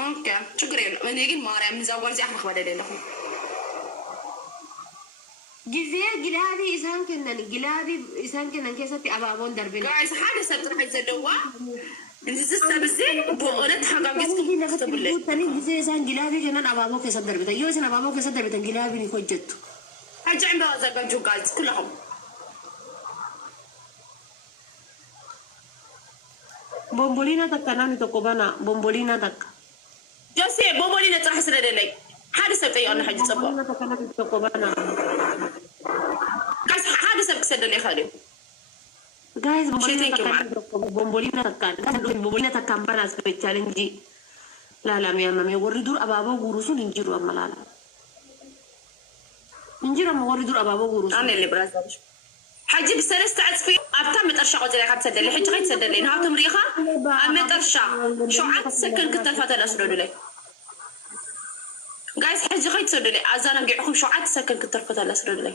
اوكي شكرا انا ግን ማርያም ምዛዋር ዚ አخ ወደ ደለኹ ጊዜያ ግላቢ ኢሳን ከነን ግላቢ ኢሳን ከነን ከሰቲ አባቦን ደርበን ጋይስ ሓደ ሰብ ጥራሕ ዘለዋ እንዚ ዝሰብዚ በእውነት ሓጋግዝኩም ክትብለይ ተኒ ጊዜ ኢሳን ግላቢ ከነን አባቦ ከሰት ደርበን ኢሳን አባቦ ከሰት ደርበን ግላቢ ይኮጀቱ حج عم بزجاجو guys كلهم بومبولينا تكناني تكوبانا بومبولينا تك جاسي بومبولينا تراح سندلي حادث سبتي انا حاجه صبا بومبولينا تكناني تكوبانا guys حادث سبك سندلي خالي guys بومبولينا تكان بومبولينا تكان بنا سبيتشالنجي لا لا ميا مامي وردور ابابو غروسون انجيرو املالا انجيرو ما وردور ابابو غروسون انا اللي برازاش حاجي بسلسة عطفي أبتا مترشا قدري قد تسدلي حاجي غير تسدلي نهار تمريخا مترشا شو عاد سكن كنت الفتاة الأسرود لي guys حاجي غير تسدلي أزانا قيعكم شو عاد سكن كنت الفتاة الأسرود لي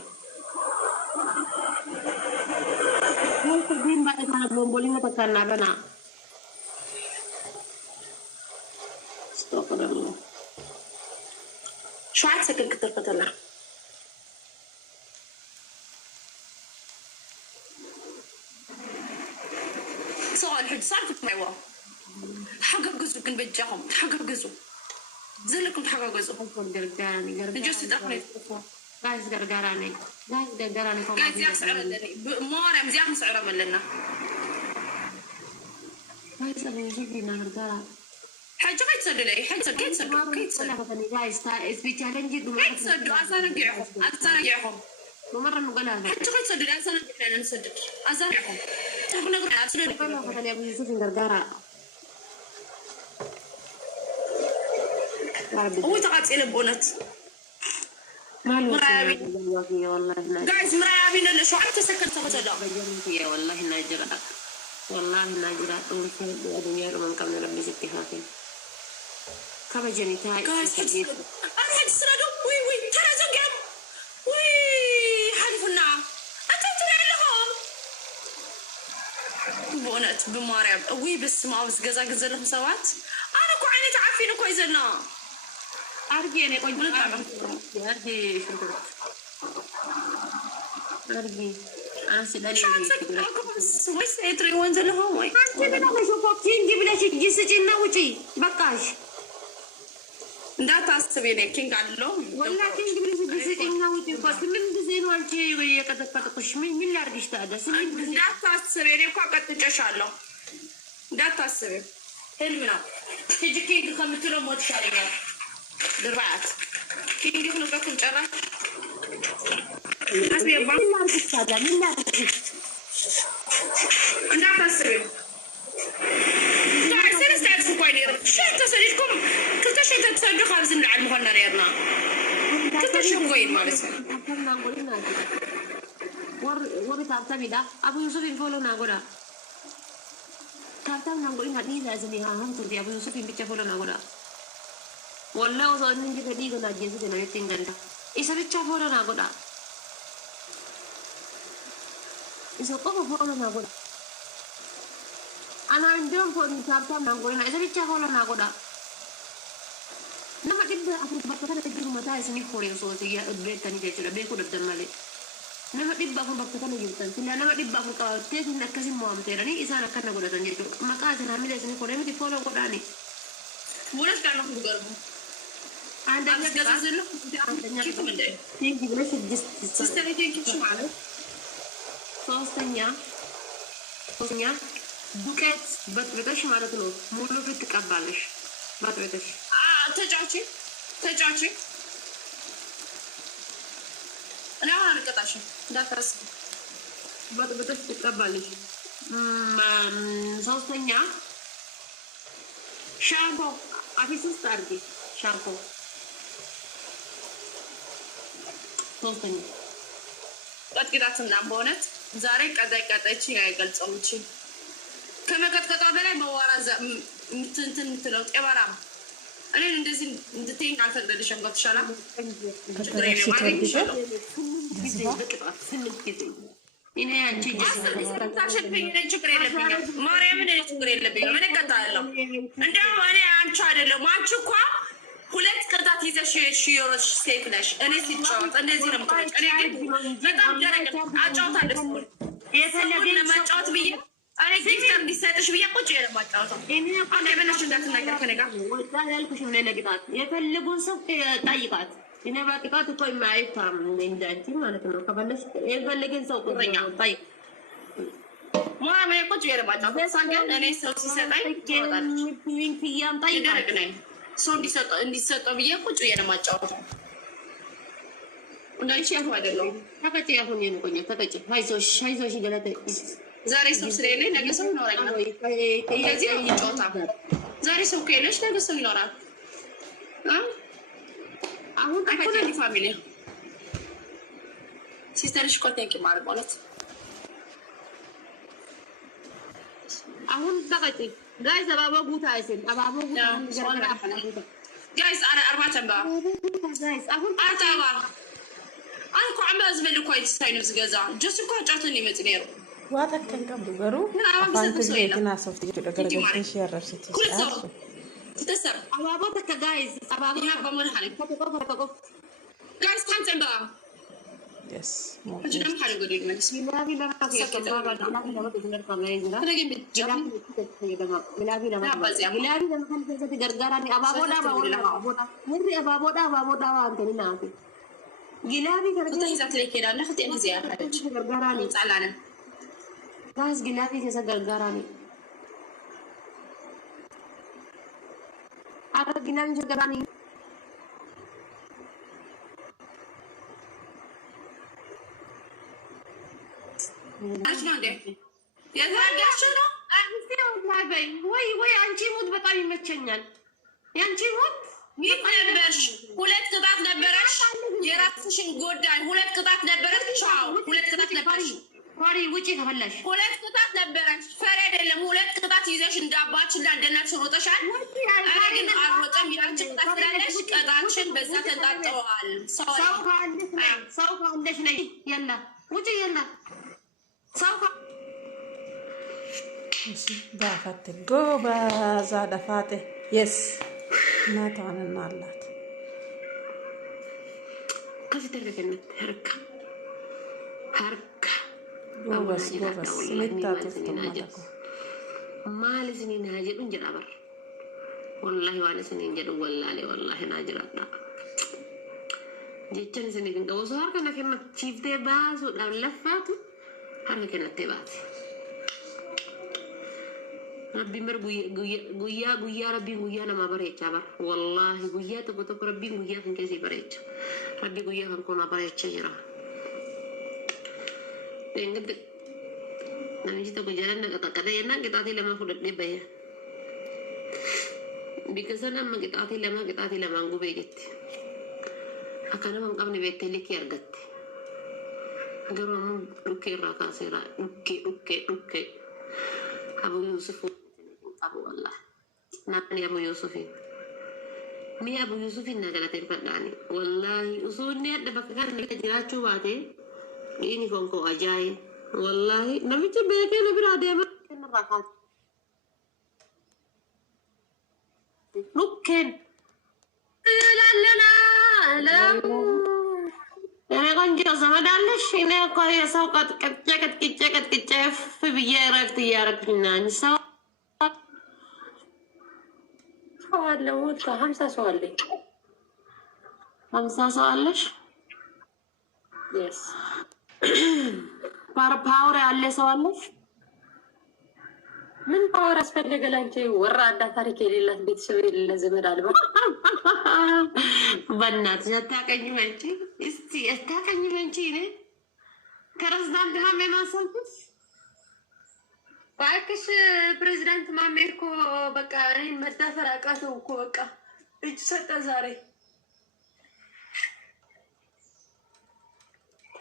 هل تدين بعد ما بومبولينا تكنا بنا استغفر الله شو عاد سكن كنت الفتاة لها سؤال حد صارت معوا تحققوا كن بجاهم تحققوا زلكم تحققوا غرغراني نجوس تدخلي غايز غرغراني غايز يا سعر لنا مورم زياهم سعر ملنا غايز ابي يجينا غرغرا حاجه غير تسدلي حاجه كيف تسدلي غايز تا اس بي تشالنج دو كيف تسدلوا اصلا نقيعهم مرة نقولها حاجه غير تسدلي اصلا احنا نسدد اصلا نقيعهم احنا نقول اصلا نقولها ابو يوسف غرغرا هو تقاطع لبونت مرابي والله جايز مرابي ولا شو عم تسكر تفضل يا والله ناجرة والله ناجرة وفي الدنيا من كم ربي ستي هاتين كم جنيتها جايز أنا حد سردو وي ترى زوجهم وي حلفنا أنت ترى لهم بونت بمريم وي بس ما بس جزا لهم سوات أنا كو عيني تعرفين كو يزنا أرجي أنا كوي أرجي أرجي أنا سيداني ويس يتري وانزل هواي أنت بدنا نشوفك تيجي بلا شيء جسدنا وشي بكاش ده تاسبيني كينغ قالو والله كينغ بلا شيء جسدنا وشي بس من دزين وانشي ويا كذا كذا قشمي من لا رجشت هذا سنين ده تاسبيني كوا كتجشالو ده تاسبي هلمنا تيجي كينغ خمتلو موت شاريا درعات كينغ خلو كم جرا حسبي يا بابا من لا رجشت هذا من لا رجشت ده تاسبي تعال سنة تعرفوا كوينير شو تسألكم كنت شو تتصدق خالص من العلم هنا رياضنا كنت شو كوين مالسه أكلنا قولنا ور تعتمد أبو يوسف ينفولو ناقولا تعتمد نقولين هذه لازم يهاهم تردي أبو يوسف ينبتش فولو ناقولا والله وصلنا نجي كديجو ناجيسو كنا يتين جندا إيش بتش فولو ناقولا إيش قبض فولو ناقولا أنا عندهم فون تعتمد نقولين إيش بتش فولو ناقولا nama dibba afur bakka kana jiru mata isini kore so ya beetani jechuudha beeku dabdamale nama dibba afur bakka kana jirtan sila nama dibba afur qabattee sin akkasi mo'amteerani isaan akkana godhatan jechuudha maqaa isin hamila isini kore miti fooloo godhaani mulas kan aku garbu አንደኛ ገዛዝሉ ኪፍ እንደ ቲንክ ብለሽ ሲስተር ኪፍ ማለት ሶስተኛ ዱቄት በጥብጠሽ ማለት ነው ሙሉ ፊት ትቀባለሽ በጥብጠሽ ተጫውቺ እኔ አልቀጣሽም እንዳታስቢ በጥብጠሽ ትቀባለሽ ሶስተኛ ሻምፖ አፊስ ውስጥ አድርጊ ሻምፖ ሶስተኛ ቀጥቂጣትና በእውነት ዛሬ ቀጣይቺ አይገልጸውቺ ከመቀጥቀጣ በላይ መዋራዛ እንትን ምትለው ጤባራም እኔ እንደዚህ እንድትይኝ አልፈቅድልሽም ገብቶሻል إني أنتي ታሸብኝ ችግር የለብኝም። ማርያምን ችግር የለብኝም። ምን እቀጣለሁ? እንደውም እኔ አንቺ አይደለም አንቺ እኮ ሁለት ቅጣት ይዘሽ የሮች ሴት ነሽ። እኔ ሲጫወት እንደዚህ ነው የምትመጪ። እኔ ግን በጣም ደረቅ አጫውታለሁ። የፈለገ ለማጫወት ብዬ እኔ ጊፍተር እንዲሰጥሽ ብዬ ቁጭ የለማጫወተው አንዴ በነሽ እንዳትናገር ከነጋ ያልኩሽም ለነግጣት የፈለጉን ሰው ጠይቃት። እኔ ባጥቃት እኮ የማይታም እንዳንቺ ማለት ነው። ከፈለሽ የፈለገን ሰው ቁጥረኛ ጠይቅ። ማማ ቁጭ የለማጫወተው ሳንገን እኔ ሰው ሲሰጣኝ ትወጣለች። ፒያም ጠይቃት ነኝ ሰው እንዲሰጠው ብዬ ቁጭ የለማጫወተው እንዳንቺ ያው አይደለም። ተቀጭ ያሁን የንቆኛ ተቀጭ አይዞሽ አይዞሽ ገለተ ዛሬ ሰው ስለሌለኝ ነገ ሰው ይኖረኛል። እንደዚህ ነው የምንጫወተው። ዛሬ ሰው ከሌለሽ ነገ ሰው ይኖራል። አሁን አይኮን ፋሚሊ ሲስተርሽ እኮ ቴንኪ ማለት ማለት አሁን ተቀጭ ጋይስ አባባ ጉታ አይሰል አባባ ጉታ ጋይስ አረ አርባተን ባ ጋይስ አሁን አታባ አንኩ عم ازمل እኮ አይተሳይኑ ዝገዛ ጀስ እኮ ጫቱን ይመጽ ነሩ ዋተከን ቀብዱ ገሩ አፋንት ቤትና ሶፍት ይደረገ ገረገሽ ያረፍት تتسر أبابا تكجايز أبابا يا بمر حالي جايز كانت عند يس أجل ما حالي قولي لي ملابي لما كيف بابا ملابي لما تقدر كمان لا أنا جنب جنب ملابي لما كان كذا تجرجراني أبابا لا أبابا مري أبابا لا وأنتني نافي جلابي كذا تهزت لي كده لا خدي أنا زيادة جرجراني زعلانة جايز جلابي كذا جرجراني أنا جنام جراني إيش ما عندي يا زلمة شنو؟ أنتي ما بين وي أنتي مود بطاري متشنن أنتي مود ميت نبرش ولد قطعت نبرش يرافشين جودان ولد قطعت نبرش شاو ولد قطعت نبرش ፋሪ ውጪ ተፈለሽ ሁለት ቅጣት ነበረች። ፈሪ አይደለም ሁለት ቅጣት ይዘሽ እንዳባችን እንዳንደናች ሮጠሻል። አረግን አሮጠም ያንቺ ቅጣት ስላለሽ ቅጣትሽን በዛ ተንጣጣዋል። ሰው ካለሽ ነይ የላ ውጪ የላ ሰው እሺ ዳፋት ጎበዛ ዳፋት የስ እናቷንና አላት ከዚህ ተረገነት ሀርካ ጎበስ ስልታቱት ተማለኩ ማል ስኒን ሀጀብ እንጀራበር ወላሂ ዋለ ስኒን እንጀዱ ወላሂ ወላሂ ናጅራና ጀቸን ስኒን እንደውሶ ሀርከነ ከመት ቺፍቴ ባሱ ዳለፋቱ ሀርከነ ከነቴ ባቲ ረቢ መር ጉያ ረቢ ጉያ ነማ በሬቻ በር ወላሂ ጉያ ተቆጠቁ ረቢ ጉያ ከንከሲ በሬቻ ረቢ ጉያ ከንኮና በሬቻ ጅራ እንግዲህ ነንጂ ተቆጀረን ነቀጣቀደ የና ቅጣቴ ለማፉደድ በየ ቢከሰና ቅጣቴ ለማንጉ በየት አካነ መንቀምን ቤት ልክ ያርገት ገሮሙ ዱኬ ራካሰራ ዱኬ አቡ ዩሱፍ አቡ አላህ ናኒ አቡ ዩሱፍ ሚ አቡ ዩሱፍ ነገለተ ፈዳኒ ወላሂ ኡሱኒ ያደበከን ለጅራቹ ባቴ ini kongko ajai wallahi nami ce beke na birade ma ken rakat lukken lalala la ya kan jo sama dalish ini ko ya sau kat fi biye rakt ya raknan sau soal wut 50 soal yes ፓወር ያለ ሰው አለሽ? ምን ፓወር አስፈለገ ላንቺ? ወራዳ ታሪክ የሌላት ቤተሰብ የሌለ ዘመድ አልባ በእናትሽ አታውቅኝም አንቺ። እስቲ አታውቅኝም አንቺ። እኔ ከፕሬዝዳንት ማሜ ማሰልኩት እባክሽ። ፕሬዝዳንት ማሜ እኮ በቃ እኔን መዳፈር አቃተው እኮ በቃ እጅ ሰጠ ዛሬ።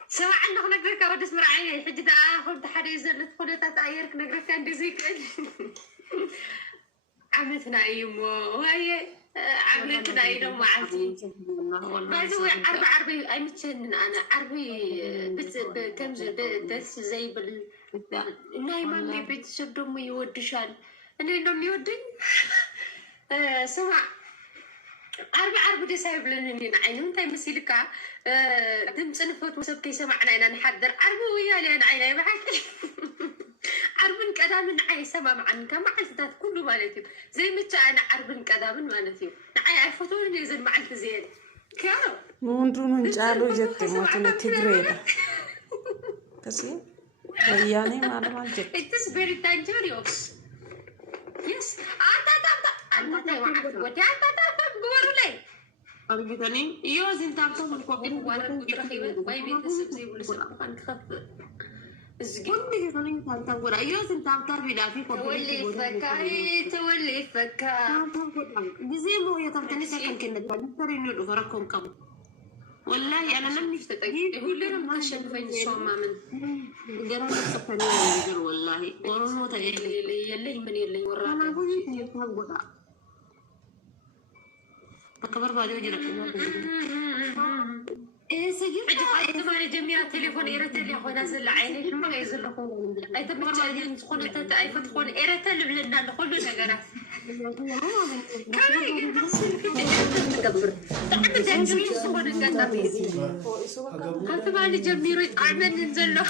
سواء عندك نقرك أو تسمع عيني حجة أخذ حدا يزلت خدتها تأيرك نقرك عندي زيك عمتنا أيمو وهي عربي كده يدو معتي بعدين عربي أي متشن أنا عربي بس كم بس زي بال نايمة مي بيت شدهم يودشان أنا لهم يودين سمع عربي دي سايب لنا عينهم تاي مسيلك دمس نفوت مسبكي سمعنا أنا نحضر عربي ويا أنا عيني بحكي عربن قدامن عي سما معن كما عزتات كله مالتي زي متى انا عربن قدامن مالتي نعي عرفتوني يزن معلت زين كيرو وندون نجالو جت موتنا تجريدا كسي وياني ما جت it's very dangerous yes أنت بقولوا لي أرجعني يوزن تابتو من كوكب ولا كنت باي بيت السبزي ولا سبب خف كل يوم تابتو ولا يوزن تابتو بلا في كوكب تولي فكا بزيمو يا تابتني سكن كنا ترى إنه دفركم كم والله أنا لم نفتكر هو اللي ما شايفين شو ما من جرى سكني والله ورمو تغير يلي من يلي ورا أنا أقول لك يفهم كبر بالي وجرك إيه سجل عجب أنا جميع تليفون إيرتل يا أخونا زل عيني شو ما يزل أخونا أي تبي تجين تخون تتا أي فتخون إيرتل بلنا نقول له نجرا كاري تكبر تعمل جميع سوون الكتاب هذا ما لي جميع عمل ننزل له